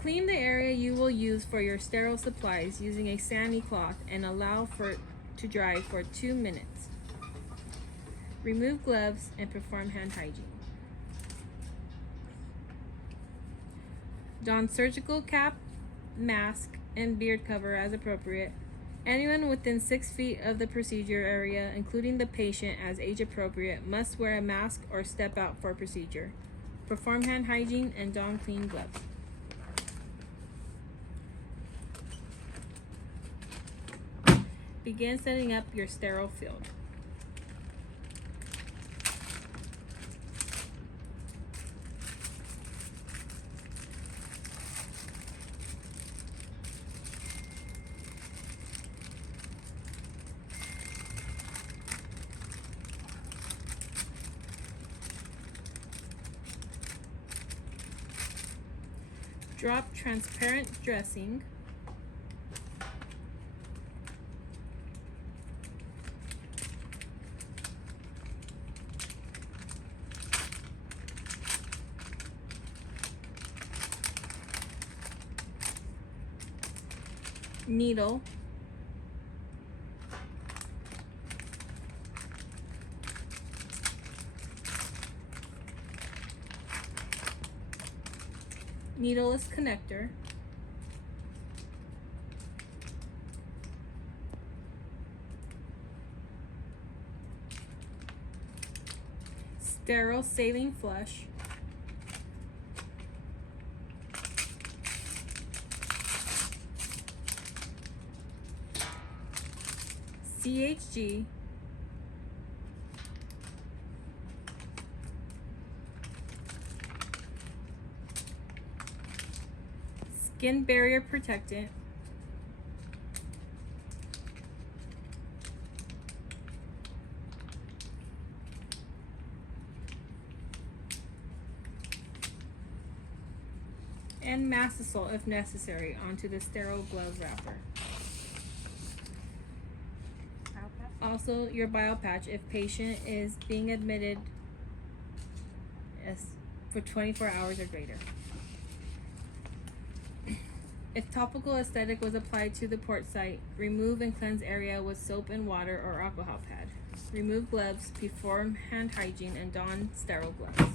Clean the area you will use for your sterile supplies using a sandy cloth and allow for it to dry for 2 minutes. Remove gloves and perform hand hygiene. Don surgical cap, mask, and beard cover as appropriate. Anyone within 6 feet of the procedure area, including the patient as age appropriate, must wear a mask or step out for procedure. Perform hand hygiene and don clean gloves. Begin setting up your sterile field. Drop transparent dressing. Needle. Needleless connector. Sterile saline flush. CHG. Skin barrier protectant. And Mastisol if necessary onto the sterile glove wrapper. Also, your BioPatch if patient is being admitted for 24 hours or greater. If topical aesthetic was applied to the port site, remove and cleanse area with soap and water or alcohol pad. Remove gloves, perform hand hygiene, and don sterile gloves.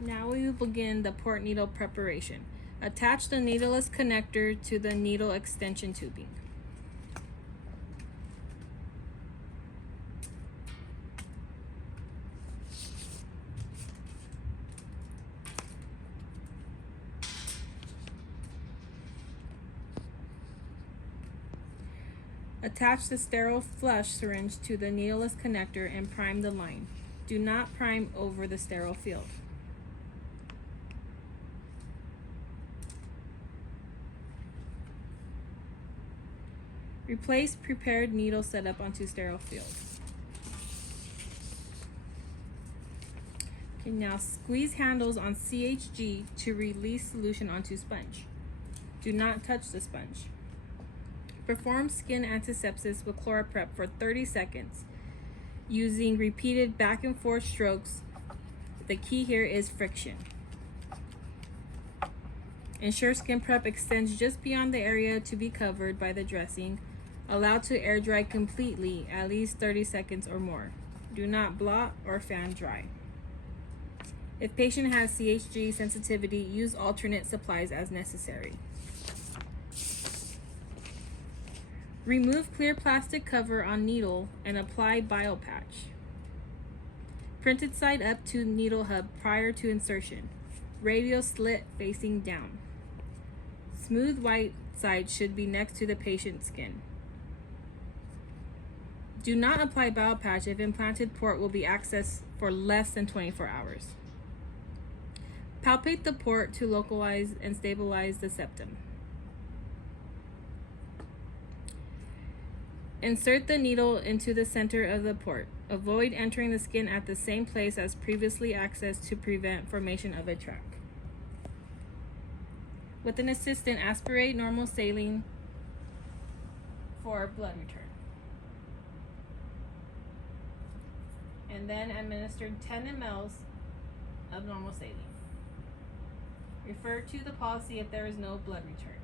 Now we will begin the port needle preparation. Attach the needleless connector to the needle extension tubing. Attach the sterile flush syringe to the needleless connector and prime the line. Do not prime over the sterile field. Replace prepared needle setup onto sterile field. Okay, now squeeze handles on CHG to release solution onto sponge. Do not touch the sponge. Perform skin antisepsis with ChloraPrep for 30 seconds using repeated back and forth strokes. The key here is friction. Ensure skin prep extends just beyond the area to be covered by the dressing. Allow to air dry completely, at least 30 seconds or more. Do not blot or fan dry. If patient has CHG sensitivity, use alternate supplies as necessary. Remove clear plastic cover on needle and apply BioPatch. Printed side up to needle hub prior to insertion. Radial slit facing down. Smooth white side should be next to the patient's skin. Do not apply BioPatch if implanted port will be accessed for less than 24 hours. Palpate the port to localize and stabilize the septum. Insert the needle into the center of the port. Avoid entering the skin at the same place as previously accessed to prevent formation of a tract. With an assistant, aspirate normal saline for blood return. And then administer 10 mL of normal saline. Refer to the policy if there is no blood return.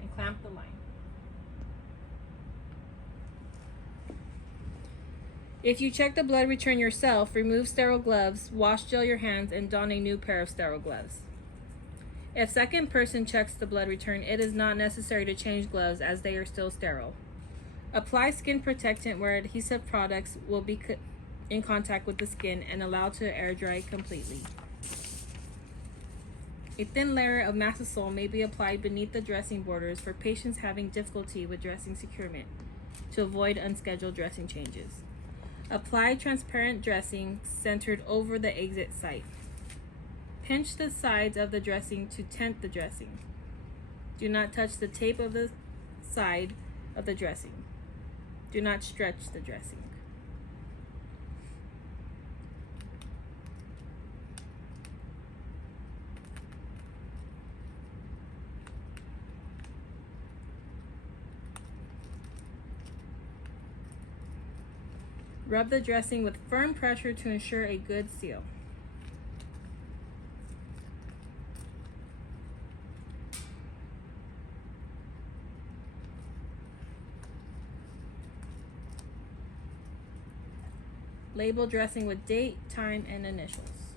And clamp the line. If you check the blood return yourself, remove sterile gloves, wash gel your hands, and don a new pair of sterile gloves. If second person checks the blood return, it is not necessary to change gloves as they are still sterile. Apply skin protectant where adhesive products will be in contact with the skin and allow to air dry completely. A thin layer of Mastisol may be applied beneath the dressing borders for patients having difficulty with dressing securement to avoid unscheduled dressing changes. Apply transparent dressing centered over the exit site. Pinch the sides of the dressing to tent the dressing. Do not touch the tape of the side of the dressing. Do not stretch the dressing. Rub the dressing with firm pressure to ensure a good seal. Label dressing with date, time, and initials.